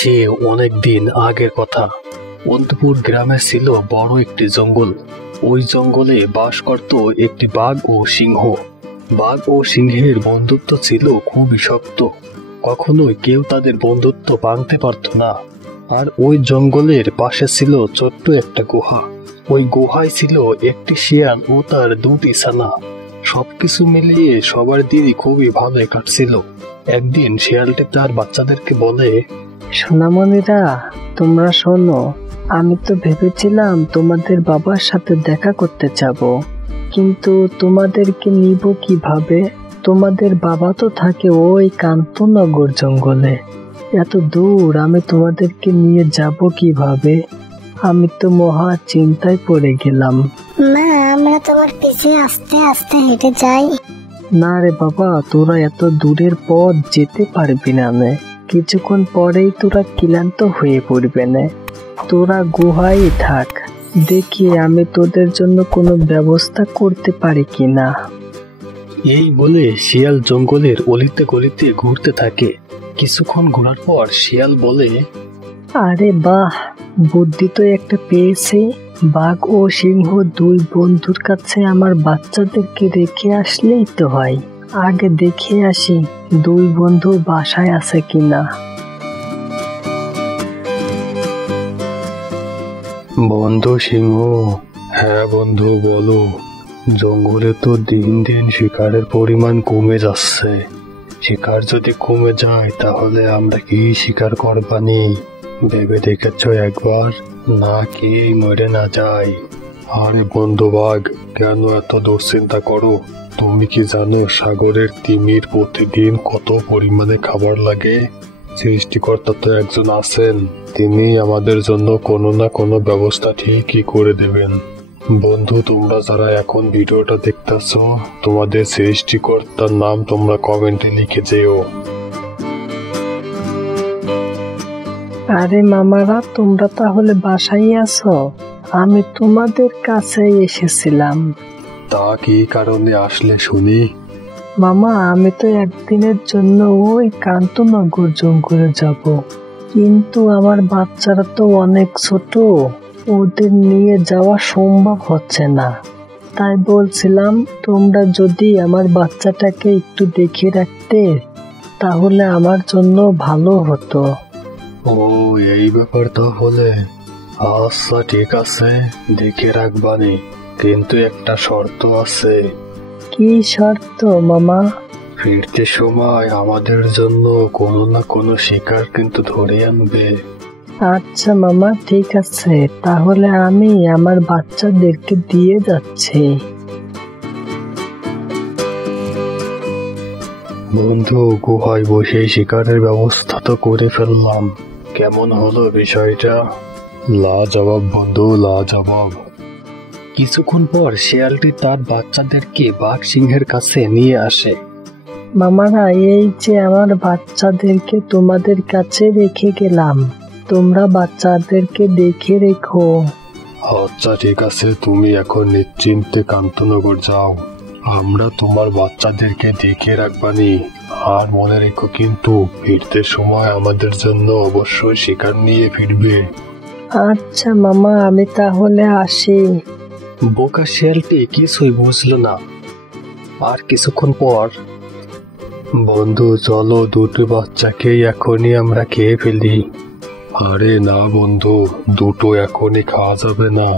সে অনেক দিন আগের কথা। অন্তপুর গ্রামে ছিল বড় একটি জঙ্গল। ওই জঙ্গলে বাস করত একটি বাঘ ও সিংহ। বাঘ ও সিংহের বন্ধুত্ব ছিল খুবই শক্ত। কখনোই কেউ তাদের বন্ধুত্ব ভাঙতে পারত না। আর ওই জঙ্গলের পাশে ছিল ছোট্ট একটা গুহা। ওই গুহায় ছিল একটি শিয়াল ও তার দুটি ছানা। সবকিছু মিলিয়ে সবার দিনই খুবই ভালো কাটছিল। একদিন শিয়ালটি তার বাচ্চাদেরকে বলে, সোনামণিরা, তোমরা শোনো, আমি তো ভেবেছিলাম তোমাদের বাবার সাথে দেখা করতে যাব, কিন্তু তোমাদেরকে নিব কিভাবে? তোমাদের বাবা তো থাকে ওই কান্তনগর জঙ্গলে। এত দূর আমি তোমাদেরকে নিয়ে যাব কিভাবে? আমি তো মহা চিন্তায় পড়ে গেলাম। মা, আমরা তোমার পিছে আস্তে আস্তে হেঁটে যাই। না রে বাবা, তোরা এত দূরের পথ যেতে পারবি না। কিছুক্ষণ পরেই তোরা ক্লান্ত হয়ে পড়বে না। তোরা গুহায় থাক, দেখি আমি তোদের জন্য কোনো ব্যবস্থা করতে পারি কিনা। এই বলে শিয়াল জঙ্গলের অলিতে গলিতে ঘুরতে থাকে। কিছুক্ষণ ঘোরার পর শিয়াল বলে, আরে বাহ, বুদ্ধি তো একটা পেয়েছি। বাঘ ও সিংহ দুই বন্ধুর কাছে আমার বাচ্চাদেরকে রেখে আসলেই তো হয়। আগে দেখে আসি দুই বন্ধু বাসায় আছে কিনা। বন্ধু সিংহ। হ্যাঁ বন্ধু, বলো। জঙ্গলে তো দিন দিন শিকারের পরিমাণ কমে যাচ্ছে। শিকার যদি কমে যায় তাহলে আমরা কি শিকার করবানি? ভেবে দেখেছ একবার? না খেয়েই মরে না যায়। আরে বন্ধু বাঘ, কেন এত দুশ্চিন্তা করো? তুমি কি জানো সাগরের তিমির প্রতিদিন কত পরিমাণে খাবার লাগে? সৃষ্টিকর্তা তো একজন আছেন, তিনি আমাদের জন্য কোনো না কোনো ব্যবস্থা ঠিকই করে দেবেন। বন্ধু, তোমরা যারা এখন ভিডিওটা দেখতেছ, তোমাদের সৃষ্টিকর্তার নাম তোমরা কমেন্টে লিখে যেও। আরে মামারা, তোমরা তাহলে বাসায় আছো? আমি তোমাদের কাছে এসেছিলাম। তা কি কারণে আসলে শুনি? মামা, আমি তো একদিনের জন্য ওই কান্তনগর জঙ্গলে যাব, কিন্তু আমার বাচ্চারা তো অনেক ছোট, ওদের নিয়ে যাওয়া সম্ভব হচ্ছে না। তাই বলছিলাম, তোমরা যদি আমার বাচ্চাটাকে একটু দেখে রাখতে তাহলে আমার জন্য ভালো হতো। ও, এই ব্যাপার তাহলে। আচ্ছা ঠিক আছে, দেখে রাখবানি, কিন্তু একটা শর্ত আছে। কি শর্ত মামা? ফিরতে সময় আমাদের জন্য কোনো না কোনো শিকার কিন্তু ধরে আনবে। আচ্ছা মামা, ঠিক আছে, তাহলে আমি আমার বাচ্চাদেরকে দিয়ে যাচ্ছি। বন্ধু, গুহায় বসে শিকারের ব্যবস্থা তো করে ফেললাম। কেমন হলো বিষয়টা? লাজবাব বন্ধু, লাজবাব। কিছুক্ষণ পর শিয়ালটি তার বাচ্চাদেরকে বাঘ সিংহের কাছে নিয়ে আসে। মামারা, এই যে আমার বাচ্চাদেরকে তোমাদের কাছে রেখে গেলাম, তোমরা বাচ্চাদেরকে দেখে রেখো। আচ্ছা ঠিক আছে, তুমি এখন নিশ্চিন্তে কান্তনগর যাও। আমরা তোমার বাচ্চাদেরকে দেখে রাখবানি। আর মনে রেখো কিন্তু, ফিরতে সময় আমাদের জন্য অবশ্যই শিকার নিয়ে ফিরবে। আচ্ছা মামা, আমি তাহলে আসি। বোকা শিয়ালটি কিছুই বুঝলো না। আর কিছুক্ষণ পর, বন্ধু চলো দুটো বাচ্চাকে এখনই আমরা খেয়ে ফেলি। আরে না বন্ধু, দুটো এখনই খাওয়া যাবে না।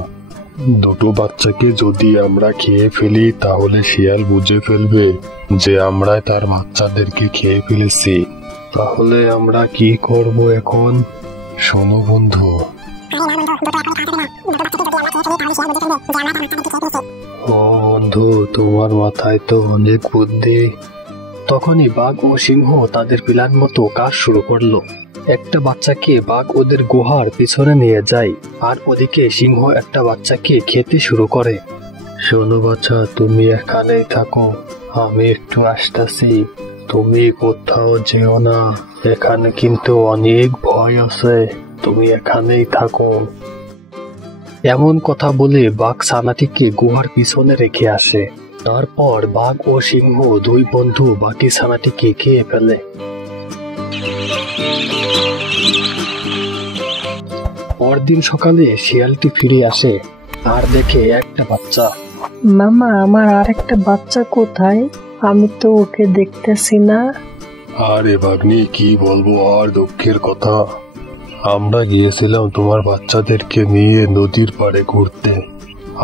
দুটো বাচ্চাকে যদি আমরা খেয়ে ফেলি তাহলে শিয়াল বুঝে ফেলবে যে আমরা তার বাচ্চাদেরকে খেয়ে ফেলেছি। তাহলে আমরা কি করব এখন? শোনো বন্ধু। ও বন্ধু, তোমার মাথায় তো অনেক বুদ্ধি। তখনই বাঘ ও সিংহ তাদের প্ল্যান মতো কাজ শুরু করলো। একটা বাচ্চাকে বাঘ ওদের গুহার পিছনে নিয়ে যায়, আর ওদিকে সিংহ একটা বাচ্চাকে খেতে শুরু করে। শোনো বাচ্চা, তুমি এখানেই থাকো, আমি একটু আসতেছি। তুমি কোথাও যেও না, এখানে কিন্তু অনেক ভয় আছে, তুমি এখানেই থাকো। এমন কথা বলে বাঘ ছানাটিকে গুহার পিছনে রেখে আসে। তারপর বাঘ ও সিংহ দুই বন্ধু বাকি ছানাটিকে খেয়ে ফেলে। পরদিন সকালে শিয়ালটি ফিরে আসে আর দেখে একটা বাচ্চা। মামা, আমার আরেকটা বাচ্চা কোথায়? আমি তো ওকে দেখতেছি না। আরে ভাগ্নি, কি বলবো আর দুঃখের কথা। আমরা গিয়েছিলাম তোমার বাচ্চাদেরকে নিয়ে নদীর পাড়ে ঘুরতে।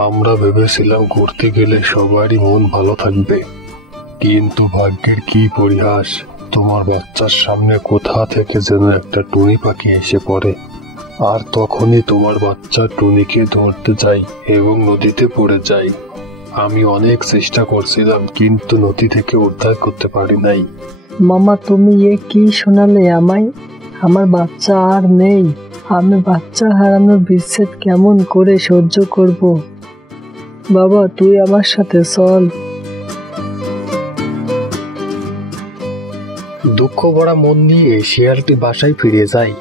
আমরা ভেবেছিলাম ঘুরতে গেলে সবারই মন ভালো থাকবে, কিন্তু ভাগ্যের কি পরিহাস, তোমার বাচ্চার সামনে কোথা থেকে যেন একটা টুনি পাখি এসে পড়ে। আর তখনই তোমার বাচ্চা টুনিকে ধরতে যায় এবং নদীতে পড়ে যায়। আমি অনেক চেষ্টা করছিলাম, কিন্তু নদী থেকে উদ্ধার করতে পারি নাই। মামা, তুমি এ কি শোনালে আমায়? আমার বাচ্চা আর নেই। আমি বাচ্চা হারানোর বিচ্ছেদ কেমন করে সহ্য করব? বাবা, তুই আমার সাথে চল। দুঃখ ভরা মন নিয়ে শিয়ালটি বাসায় ফিরে যায়।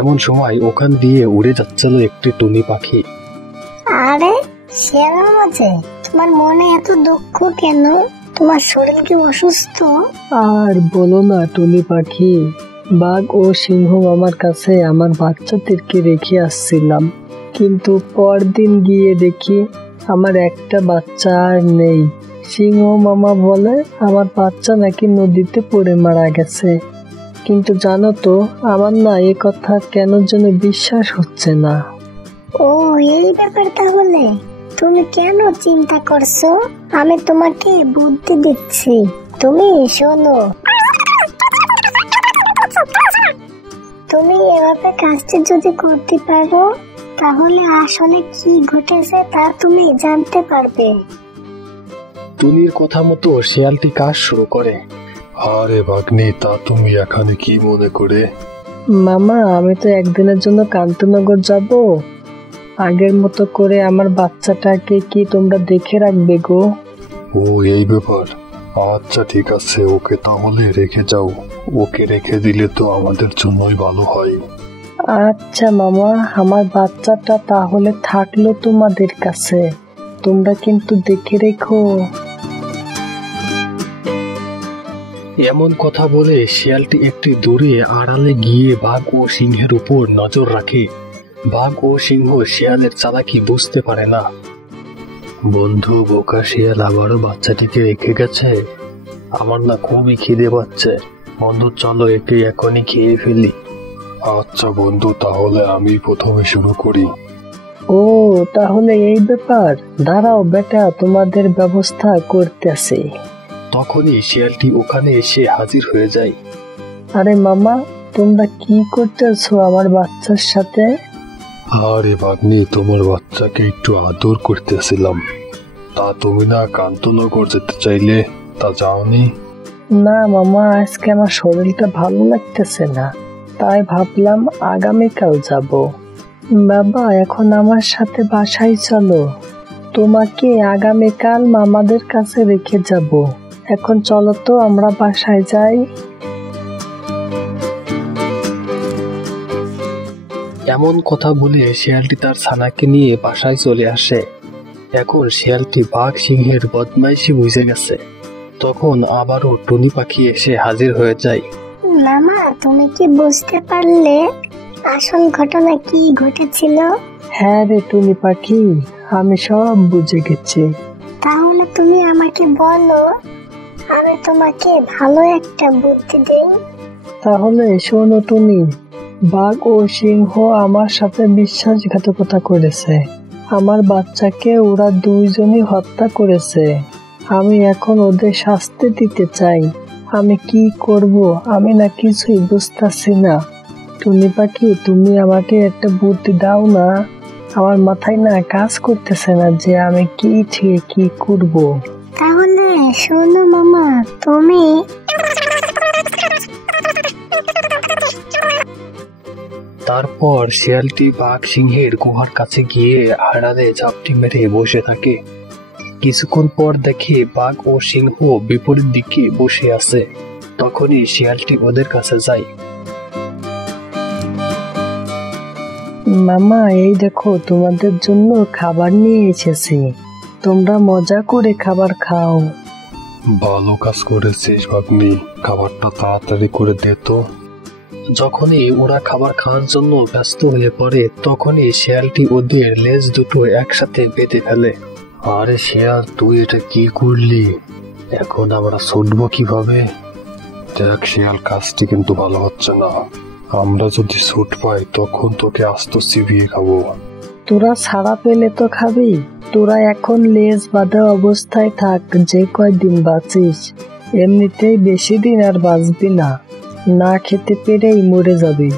এমন সময় ওখান দিয়ে উড়ে যাচ্ছিল একটি টুনি পাখি। আরে শিয়ালের মাঝে তোমার মনে এত দুঃখ কেন? তোমার শরীর কি অসুস্থ? আর বলো না টুনি পাখি, বাঘ ও সিংহ আমার কাছে আমার বাচ্চাদেরকে রেখে আসছিলাম, কিন্তু পরদিন গিয়ে দেখি আমার একটা বাচ্চা আর নেই। সিংহ মামা বলে আমার বাচ্চা নাকি নদীতে পড়ে মারা গেছে, কিন্তু জানো তো আমার না এ কথা কেন যেন বিশ্বাস হচ্ছে না। ও, এই ব্যাপার তাহলে। তুমি কেন চিন্তা করছো? আমি তোমাকে বুদ্ধি দিচ্ছি, তুমি শোনো। তুমি এভাবে কাজটি যদি করতে পারো, তাহলে আসলে কি ঘটেছে তা তুমি জানতে পারবে। টুনির কথা মতো শিয়ালটি কাজ শুরু করে। আরে ভাগ্নি, তা তুমি এখানে কি মনে করে? মামা, আমি তো একদিনের জন্য কান্তনগর যাব। আগের মতো করে আমার বাচ্চাটাকে কি তোমরা দেখে রাখবে গো? ও, এই ব্যাপার। আচ্ছা ঠিক আছে, ওকে তাহলে রেখে যাও। ওকে রেখে দিলে তো আমাদের জন্যই ভালো হয়। আচ্ছা মামা, আমার বাচ্চাটা তাহলে থাকলো তোমাদের কাছে, তোমরা কিন্তু দেখে রেখো। এমন কথা বলে শিয়ালটি একটি দূরে আড়ালে গিয়ে বাঘ ও সিংহের উপর নজর রাখে। বাঘ ও সিংহ শিয়ালের চালাকি বুঝতে পারে না। বন্ধু, বোকা শিয়াল আবারও বাচ্চাটিকে রেখে গেছে। আমার না খুবই খিদে পাচ্ছে। বন্ধু, চলো একে এখনই খেয়ে ফেলি। আচ্ছা বন্ধু, তাহলে আমি প্রথমে শুরু করি। ও, তাহলে এই ব্যাপার। দাঁড়াও বেটা, তোমাদের ব্যবস্থা করতেছি। তখনই শিয়ালটি ওখানে এসে হাজির হয়ে যায়। আরে মামা, তোমরা কি করতেছো আমার বাচ্চার সাথে? আরে ভাগ্নি, তোমার বাচ্চাকে একটু আদর করতেছিলাম। তা তুমি না কান্তনগর যেতে চাইলে, তা যাওনি? না মামা, আজকে আমার শরীরটা ভালো লাগতেছে না, তাই ভাবলাম আগামীকাল যাব। বাবা, এখন আমার সাথে বাসায় চলো, তোমাকে আগামীকাল মামাদের কাছে রেখে যাব। এখন চলো তো আমরা বাসায় যাই। এমন কথা বলে শিয়ালটি তার ছানাকে নিয়ে বাসায় চলে আসে। এখন শিয়ালটি বাঘ সিংহের বদমাইশি বুঝে গেছে। তখন আবারও টুনি পাখি এসে হাজির হয়ে যায়। মামা, তুমি কি বুঝতে পারলে আসল ঘটনা কি ঘটেছিল? হ্যাঁ রে টুনি পাখি, আমি সব বুঝে গেছি। তাহলে তুমি আমাকে বলো, আমি তোমাকে ভালো একটা বুদ্ধি দেই। তাহলে শোনো টুনি, বাঘ ও সিংহ আমার সাথে বিশ্বাসঘাতকতা করেছে। আমার বাচ্চাকে ওরা দুইজনই হত্যা করেছে। আমি এখন ওদের শাস্তি দিতে চাই। আমি কি করব আমি না কিছুই বুঝতেছি না। টুনি পাখি, তুমি আমাকে একটা বুদ্ধি দাও না। আমার মাথায় না কাজ করতেছে না যে আমি কি ঠিক কি করব। তাহলে শোনো মামা, তুমি তারপর শিয়ালটি বাঘ সিংহের গুহার কাছে গিয়ে আড়ালে ঝাপটি মেরে বসে থাকে। কিছুক্ষণ পর দেখে বাঘ ও সিংহ বিপরীত দিকে বসে আছে। তখনই শিয়ালটি ওদের কাছে যায়। মামা, এই দেখো তোমাদের জন্য খাবার নিয়ে এসেছি, তোমরা মজা করে খাবার খাও। ভালো কাজ করেছিস ভাগ্নি, খাবারটা তাড়াতাড়ি করে দে তো। যখনই ওরা খাবার খাওয়ার জন্য ব্যস্ত হয়ে পড়ে তখনই শিয়ালটি ওদের লেজ দুটো একসাথে বেঁধে ফেলে। আরে শিয়াল, তুই এটা কি করলি? এখন আমরা ছুটবো কিভাবে? দেখ শিয়াল, কাজটি কিন্তু ভালো হচ্ছে না। আমরা যদি ছুট পাই তখন তোকে আস্ত চিবিয়ে খাবো। তোরা ছাড়া পেলে তো খাবি। তোরা এখন লেজ বাঁধা অবস্থায় থাক, যে কয়দিন বাঁচিস। এমনিতেই বেশি দিন আর বাঁচবি না, না খেতে পেরেই মরে যাবি।